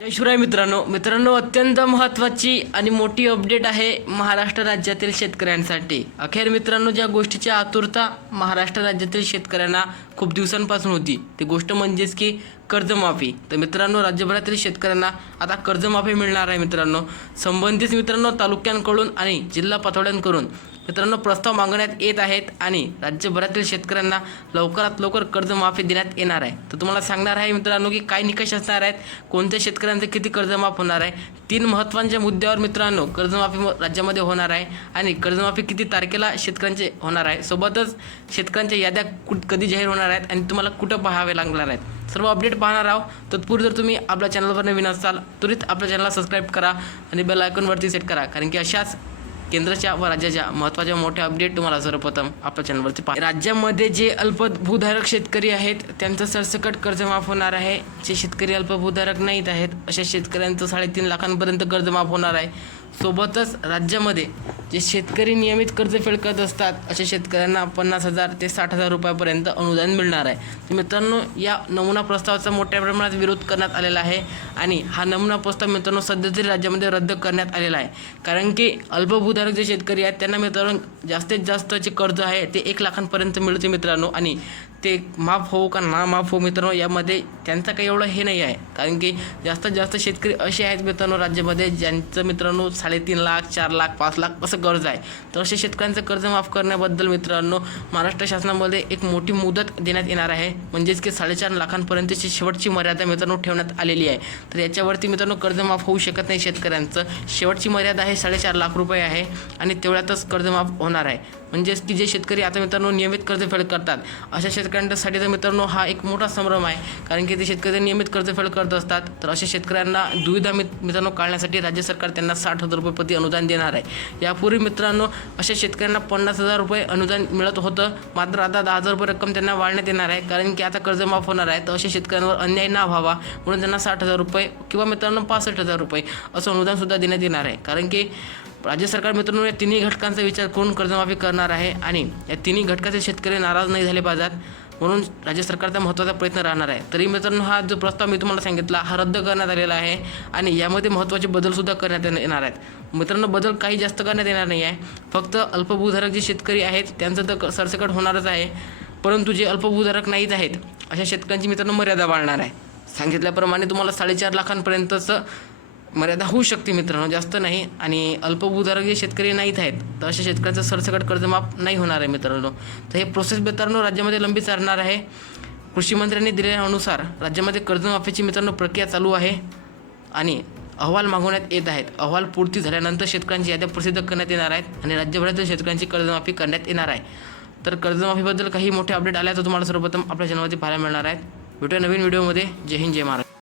जय शिवराय मित्रांनो. मित्रांनो अत्यंत महत्त्वाची आणि मोठी अपडेट आहे महाराष्ट्र राज्यातील शेतकऱ्यांसाठी. अखेर मित्रांनो ज्या गोष्टीची आतुरता महाराष्ट्र राज्यातील शेतकऱ्यांना खूप दिवसांपासून होती ती गोष्ट म्हणजेच की कर्जमाफी. तर मित्रांनो राज्यभरातील शेतकऱ्यांना आता कर्जमाफी मिळणार आहे मित्रांनो. संबंधित मित्रांनो तालुक्यांकडून आणि जिल्हा पातळ्यांकडून मित्रांनो प्रस्ताव मागवण्यात येत आहेत आणि राज्यभरातील शेतकऱ्यांना लवकरात लवकर कर्जमाफी देण्यात येणार आहे. तर तुम्हाला सांगणार आहे मित्रांनो की काय निकष असणार आहेत कोणत्या शेतकऱ्यांचे किती कर्जमाफ होणार आहे. तीन महत्त्वाच्या मुद्द्यावर मित्रांनो कर्जमाफी म- राज्यामध्ये होणार आहे आणि कर्जमाफी किती तारखेला शेतकऱ्यांचे होणार आहे. सोबतच शेतकऱ्यांच्या याद्या कुठ कधी जाहीर होणार आहेत आणि तुम्हाला कुठं पाहावे लागणार आहेत. सर्व अपडेट पाहणार आहोत. तत्पूर्वी जर तुम्ही आपल्या चॅनलवर नवीन असाल त्वरित आपल्या चॅनलला सबस्क्राईब करा आणि बेल आयकॉनवरती सेट करा. कारण की अशाच केंद्राच्या व राज्याच्या महत्त्वाच्या मोठ्या अपडेट तुम्हाला सर्वप्रथम आपल्या चॅनलवरती पहा राज्यामध्ये जे अल्पभूधारक शेतकरी आहेत त्यांचं सरसकट कर्ज माफ होणार आहे. जे शेतकरी अल्पभूधारक नाहीत आहेत अशा शेतकऱ्यांचं साडेतीन लाखांपर्यंत कर्ज माफ होणार आहे. सोबतच राज्यामध्ये जे शेतकरी नियमित कर्ज फेड करत असतात अशा शेतकऱ्यांना पन्नास हजार ते साठ हजार रुपयापर्यंत अनुदान मिळणार आहे. तर मित्रांनो या नमुना प्रस्तावाचा मोठ्या प्रमाणात विरोध करण्यात आलेला आहे आणि हा नमुना प्रस्ताव मित्रांनो सध्या तरी राज्यामध्ये रद्द करण्यात आलेला आहे. कारण की अल्पभूधारक जे शेतकरी आहेत त्यांना मित्रांनो जास्तीत जास्त जे कर्ज आहे ते एक लाखांपर्यंत मिळते मित्रांनो आणि ते माफ हो का ना माफ हो मित्रांनो यामध्ये त्यांचं काही एवढं हे नाही आहे. कारण की जास्तीत जास्त शेतकरी असे आहेत मित्रांनो राज्यामध्ये ज्यांचं मित्रांनो साडेतीन लाख चार लाख पाच लाख असं कर्ज आहे. तर अशा शेतकऱ्यांचं कर्ज माफ करण्याबद्दल मित्रांनो महाराष्ट्र शासनामध्ये एक मोठी मुदत देण्यात येणार आहे. म्हणजेच की साडेचार लाखांपर्यंतची शेवटची मर्यादा मित्रांनो ठेवण्यात आलेली आहे. तर याच्यावरती मित्रांनो कर्ज माफ होऊ शकत नाही शेतकऱ्यांचं. शेवटची मर्यादा आहे साडेचार लाख रुपये आहे आणि तेवढ्यातच कर्ज माफ होणार आहे. म्हणजेच की जे शेतकरी आता मित्रांनो नियमित कर्ज फेड करतात अशा शेतकऱ्यांसाठी तर मित्रांनो हा एक मोठा संभ्रम आहे. कारण की ते शेतकरी नियमित कर्ज फेड करत असतात तर अशा शेतकऱ्यांना दुविधा मित मित्रांनो काढण्यासाठी राज्य सरकार त्यांना साठ हजार रुपये प्रति अनुदान देणार आहे. यापूर्वी मित्रांनो अशा शेतकऱ्यांना पन्नास हजार रुपये अनुदान मिळत होतं मात्र आता दहा हजार रुपये रक्कम त्यांना वाढण्यात येणार आहे. कारण की आता कर्ज माफ होणार आहे तर अशा शेतकऱ्यांवर अन्याय ना व्हावा म्हणून त्यांना साठ हजार रुपये किंवा मित्रांनो पासष्ट हजार रुपये असं अनुदानसुद्धा देण्यात येणार आहे. कारण की राज्य सरकार मित्रांनो या तिन्ही घटकांचा विचार करून कर्जमाफी करणार आहे आणि या तिन्ही घटकाचे शेतकरी नाराज नाही झाले पाहिजेत म्हणून राज्य सरकारचा महत्त्वाचा प्रयत्न राहणार आहे. तरी मित्रांनो हा जो प्रस्ताव मी तुम्हाला सांगितला हा रद्द करण्यात आलेला आहे आणि यामध्ये महत्त्वाचे बदलसुद्धा करण्यात येणार आहेत. मित्रांनो बदल काही जास्त करण्यात येणार नाही आहे. फक्त अल्पभूधारक जे शेतकरी आहेत त्यांचं तर क- सरसकट होणारच आहे. परंतु जे अल्पभूधारक नाहीत आहेत अशा शेतकऱ्यांची मित्रांनो मर्यादा वाढणार आहे. सांगितल्याप्रमाणे तुम्हाला साडेचार लाखांपर्यंतचं मर्यादा होऊ शकते मित्रांनो जास्त नाही. आणि अल्पभूधारक जे शेतकरी नाहीत आहेत तर अशा शेतकऱ्यांचं सरसकट कर्जमाफ नाही होणार आहे मित्रांनो. तर हे प्रोसेस मित्रांनो राज्यामध्ये लंबी चालणार आहे. कृषी मंत्र्यांनी दिलेल्यानुसार राज्यामध्ये कर्जमाफीची मित्रांनो प्रक्रिया चालू आहे आणि अहवाल मागवण्यात येत आहेत. अहवाल पूर्ती झाल्यानंतर शेतकऱ्यांची याद्या प्रसिद्ध करण्यात येणार आहेत आणि राज्यभरातील शेतकऱ्यांची कर्जमाफी करण्यात येणार आहे. तर कर्जमाफीबद्दल काही मोठे अपडेट आल्या तर तुम्हाला सर्वप्रथम आपल्या चॅनलवरती पाहायला मिळणार आहेत. भेटूया नवीन व्हिडिओमध्ये जय हिंद जय महाराष्ट्र.